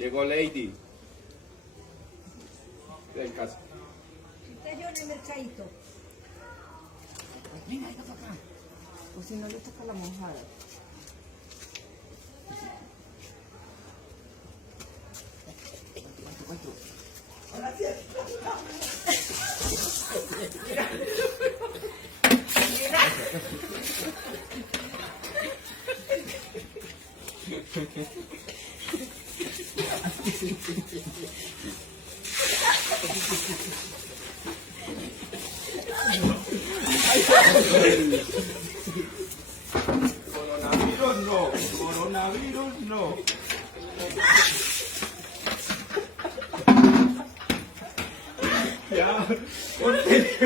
Llegó Lady. Del caso. Usted yo en el mercadito. Venga, venga para acá. O si no le toca la mojada. ¿Cuánto? Ahora sí. Coronavirus no, coronavirus no. Ya, ponte.